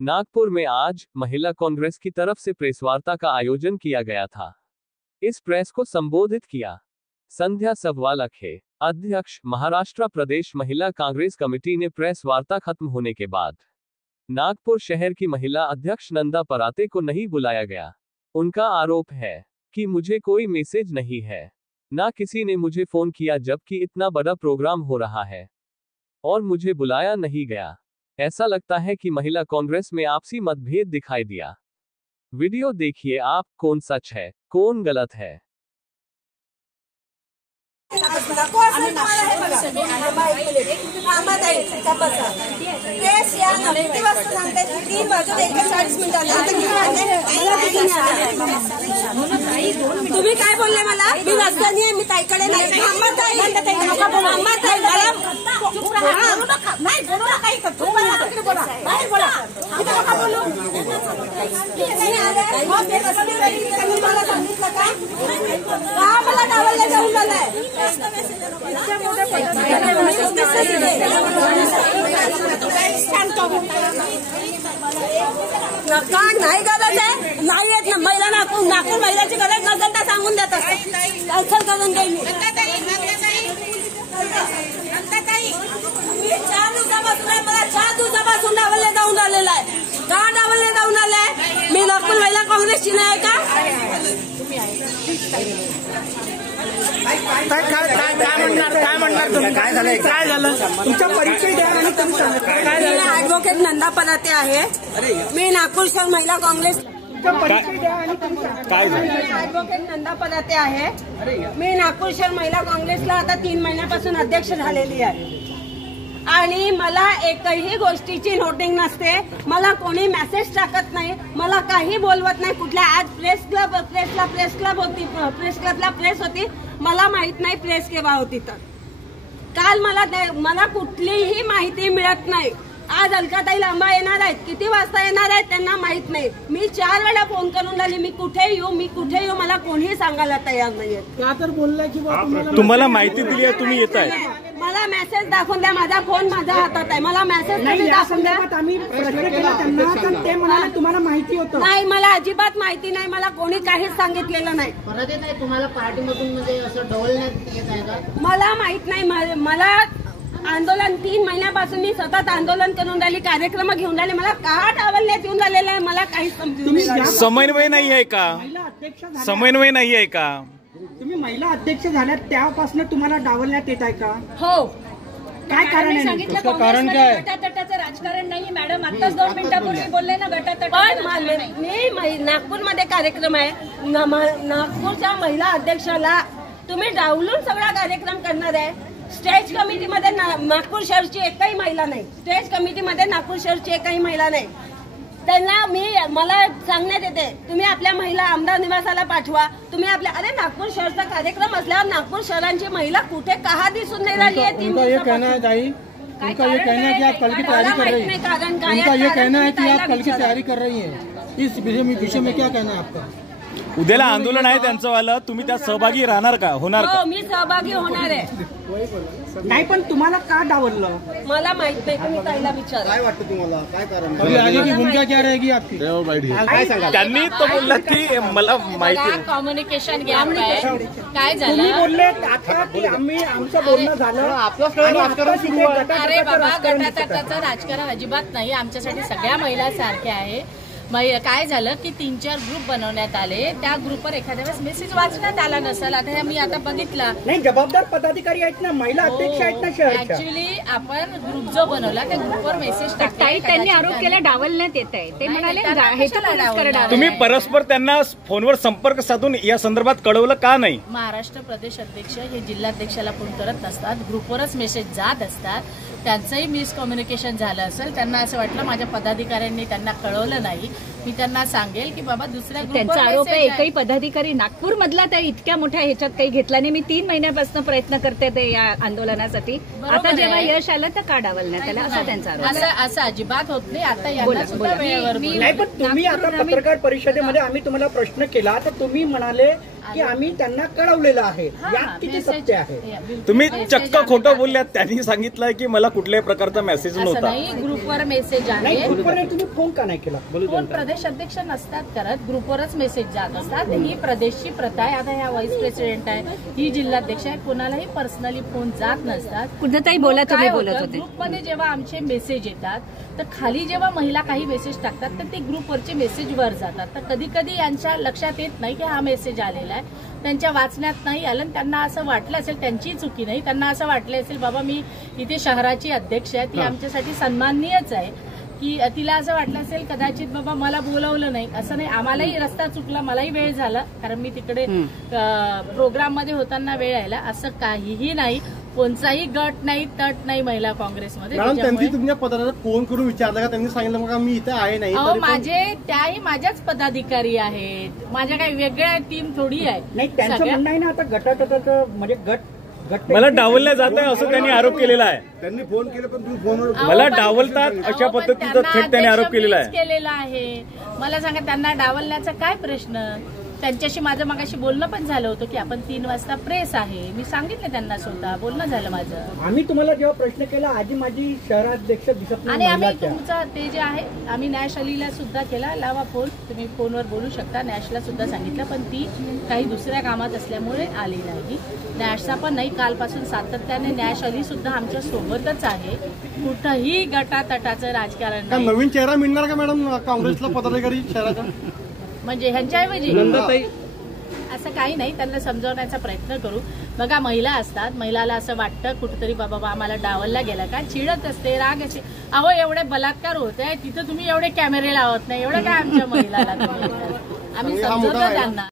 नागपुर में आज महिला कांग्रेस की तरफ से प्रेस वार्ता का आयोजन किया गया था। इस प्रेस को संबोधित किया संध्या सववालखे, अध्यक्ष महाराष्ट्र प्रदेश महिला कांग्रेस कमेटी ने। प्रेस वार्ता खत्म होने के बाद नागपुर शहर की महिला अध्यक्ष नंदा पराते को नहीं बुलाया गया। उनका आरोप है कि मुझे कोई मैसेज नहीं है, ना किसी ने मुझे फोन किया जबकि इतना बड़ा प्रोग्राम हो रहा है और मुझे बुलाया नहीं गया। ऐसा लगता है कि महिला कांग्रेस में आपसी मतभेद दिखाई दिया। वीडियो देखिए आप, कौन सच है कौन गलत है। तुम्ही काय बोलले मला? मी रस्त्याने आहे, मी ताईकडे नाही। मला डावलले जाऊन आलाय। काय नाही गरज आहे, नाही येत ना महिला। नागपूर महिलाची गरज नसेल तर सांगून देत असते, कॅन्सल करून देईल मी। 4 दिवसापासून मला 4 दिवसापासून डावलले जाऊन आलेला आहे। का डावलले जाऊन आलाय? मी नागपूर महिला काँग्रेसची नाही का? काय म्हणणार तुम्ही? काय झालं तुमचा परिचय द्या आणि तुम्ही सांगा। ऍडव्होकेट नंदा पराते आहे, मी नागपूर शहर महिला काँग्रेस। ऍडव्होकेट नंदा पराते आहे, मी नागपूर शहर महिला काँग्रेसला आता 3 महिन्यापासून अध्यक्ष झालेली आहे आणि मला एकही गोष्टीची नोटिंग नसते। मला कोणी मेसेज टाकत नाही, मला काही बोलवत नाही। कुठल्या आज प्रेस क्लबला प्रेस होती, मला माहित नाही प्रेस केव्हा होती। तर काल मला कुठलीही माहिती मिळत नाही। आज अलकाताई लांबा येणार आहेत, किती वाजता येणार आहेत त्यांना माहित नाही। मी 4 वेळा फोन करून आली, मी कुठे येऊ मला कोणीही सांगायला तयार नाहीये। त्या तर बोललाय की तुम्हाला माहिती दिली आहे, तुम्ही येत आहे। मला मेसेज दाखवून द्या, माझा फोन माझ्या हातात आहे, मला मेसेज दाखवून द्या। आम्ही प्रश्न केला त्यांना, तर ते म्हणाले तुम्हाला माहिती होतं। नाही, मला अजिबात माहिती नाही, मला कोणी काहीच सांगितलेलं नाही। परत येत नाही तुम्हाला पार्टीमधून म्हणजे असं डवलण्यात येत आहे का? मला माहित नाही। मला आंदोलन 3 महिन्यापासून मी सतत आंदोलन करून राहिली, कार्यक्रम घेऊन राहिले, मला का डावलण्यात येऊन राहिलेलं आहे मला काहीच समजून नाही। समन्वय नाही आहे का? समन्वय नाही आहे का? तुम्ही महिला अध्यक्ष झाल्यात त्यापासून तुम्हाला डावलण्यात येत आहे का? हो। काय कारण आहे? सांगितलं कारण काय? गटातटाचं राजकारण नाही मॅडम, आताच 2 मिनिटापूर्वी बोलले ना गटातट। मी नागपूरमध्ये कार्यक्रम आहे, नागपूरच्या महिला अध्यक्षाला तुम्ही डावलून सगळा कार्यक्रम करणार आहे। स्टेज कमिटीमध्ये नागपूर शहरची एकही महिला नाही, स्टेज कमिटीमध्ये नागपूर शहरची एकही महिला नाही। त्यांना मला सांगण्यात येते तुम्ही आपल्या महिला आमदार निवासाला पाठवा, तुम्ही आपल्या अरे नागपूर शहरचा कार्यक्रम असल्यावर नागपूर शहरांची महिला कुठे कहा दिसून नाही राहिली आहे? उनका ये कहना है कि आप कल की तैयारी कर रही हैं। उनका ये कहना है कि आप कल की तैयारी कर रही हैं। इस विषय में क्या कहना है आपका? उद्याला आंदोलन आहे त्यांचं वाला, तुम्ही त्यात सहभागी राहणार का? होणार का? हो, मी सहभागी होणार आहे। नाही, पण तुम्हाला का डावललं मला माहित नाही, तुम्ही ताईला विचारा। काय वाटतं तुम्हाला? काय कारण आहे? आगे की भूमिका क्या रहेगी आपकी? काय सांगा? त्यांनी तो बोलला की मला माहिती कम्युनिकेशन गॅप आहे। काय झालं? तुम्ही बोलले आता की आमचं बोलणं झालं, अरे बाबा, गटातटाचं राजकारण अजिबात नाही, आमच्यासाठी सगळ्या महिला सारख्या आहे। काय झालं की 3-4 ग्रुप बनवण्यात आले, त्या ग्रुपवर एखाद्या वेळेस मेसेज वाचण्यात आला नसेल, आता मी आता बघितला नाही। जबाबदार पदाधिकारी आहेत ना, महिला अध्यक्ष आहेत ना शहराच्या। ऍक्च्युली आपण ग्रुप जो बनवला त्या ग्रुपवर मेसेज टाकला, त्यांनी आरोप केला डावलण्यात येत आहे, ते म्हणाले तुम्ही परस्पर त्यांना फोनवर संपर्क साधून या संदर्भात कळवलं का नाही? महाराष्ट्र प्रदेश अध्यक्ष हे जिल्हाध्यक्षाला फोन करत नसतात, ग्रुपवरच मेसेज जात असतात। त्यांचंही मिसकम्युनिकेशन झालं असेल, त्यांना असं वाटलं माझ्या पदाधिकाऱ्यांनी त्यांना कळवलं नाही। मी त्यांना सांगेल की बाबा दुसऱ्या त्यांचा आरोप आहे एकही पदाधिकारी नागपूर मधला त्या इतक्या मोठ्या ह्याच्यात काही घेतला नाही। मी 3 महिन्यापासून प्रयत्न करते ते या आंदोलनासाठी, आता जेव्हा यश आलं तर का डावलण्यात आलं असा त्यांचा आरोप आहे। असं अजिबात होत नाही। आता यांना सुद्धा वेळेवर नाही, पण तुम्ही आता पत्रकार परिषदेमध्ये आम्ही तुम्हाला प्रश्न केला तर तुम्ही म्हणाले की आम्ही त्यांना कळवलेलं आहे, यात किती सत्य आहे? तुम्ही चक्क खोटं बोलल्यात. त्यांनी सांगितलंय की मला कुठल्याही प्रकारचा मेसेज असं नव्हता. नाही, ग्रुपवर मेसेज नाही, आहे. ग्रुपवर तुम्ही फोन का नाही केला? कोण प्रदेश अध्यक्ष नसतात करत, ग्रुपवरच मेसेज जात असतात. ही प्रदेशची प्रथा आहे. आता ह्या व्हाईस प्रेसिडेंट आहे, ही जिल्हाध्यक्ष आहे, कोणालाही पर्सनली फोन जात नसतात. कुठंतरी बोला, तुम्ही बोलत होते. ग्रुपमध्ये जेव्हा आमचे मेसेज येतात तर खाली जेव्हा महिला काही मेसेज टाकतात तर ते ग्रुपवरचे मेसेज वर जातात. तर कधी कधी यांच्या लक्षात येत नाही की हा मेसेज आलेला आहे, त्यांच्या वाचण्यात नाही आलं आणि त्यांना असं वाटलं असेल, त्यांची चुकी नाही, त्यांना असं वाटलं असेल बाबा मी इथे शहराची अध्यक्ष आहे, ती आमच्यासाठी सन्माननीयच आहे, की तिला असं वाटलं असेल कदाचित बाबा मला बोलवलं नाही. असं नाही, आम्हालाही रस्ता चुकला, मलाही वेळ झाला, कारण मी तिकडे प्रोग्राम मध्ये होताना वेळ यायला. असं काहीही नाही, कोणताही गट नाही, तट नाही महिला काँग्रेसमध्ये. त्यांनी तुमच्या पदाला फोन करून विचारलं का? त्यांनी सांगितलं मग मी इथे आहे नाही? माझे त्याही माझ्याच पदाधिकारी आहेत, माझ्या काही वेगळ्या टीम थोडी आहे. नाही, त्यांचं म्हणणं आहे ना आता गटातटाचं म्हणजे गट मला डावलल्या जात आहे असं त्यांनी आरोप केलेला आहे. त्यांनी फोन केलं पण तुम्ही फोनवर मला डावलतात अशा पद्धतीचा थेट त्यांनी आरोप केलेला आहे. केलेला आहे. मला सांगा, त्यांना डावलण्याचा काय प्रश्न? त्यांच्याशी माझं मगाशी बोलणं पण झालं होतं की आपण 3 वाजता प्रेस आहे, मी सांगितलं त्यांना, स्वतः बोलणं झालं माझं. आम्ही तुम्हाला जेव्हा प्रश्न केला आधी माझी शहराध्यक्ष दिसत आणि आम्ही तुमचं ते जे आहे आम्ही नॅश अलीला सुद्धा केला, लावा फोन, तुम्ही फोनवर बोलू शकता. नॅशला सुद्धा सांगितलं पण ती काही दुसऱ्या कामात असल्यामुळे आली नाही. नॅशचा पण नाही, कालपासून सातत्याने नॅश अली सुद्धा आमच्या सोबतच आहे. कुठंही गटातटाचं राजकारण नाही. नवीन चेहरा मिळणार का मॅडम काँग्रेसला पदाधिकारी शहराचा? म्हणजे ह्यांच्याऐवजी असं काही नाही, त्यांना समजावण्याचा प्रयत्न करू. बघा, महिला असतात, महिलाला असं वाटतं कुठेतरी बाबा आम्हाला डावलला गेला का, चिडत असते, राग असते. अहो एवढे बलात्कार होते तिथं, तुम्ही एवढे कॅमेरे लावत नाही, एवढं काय आमच्या महिलाला? आम्ही समजवतो त्यांना.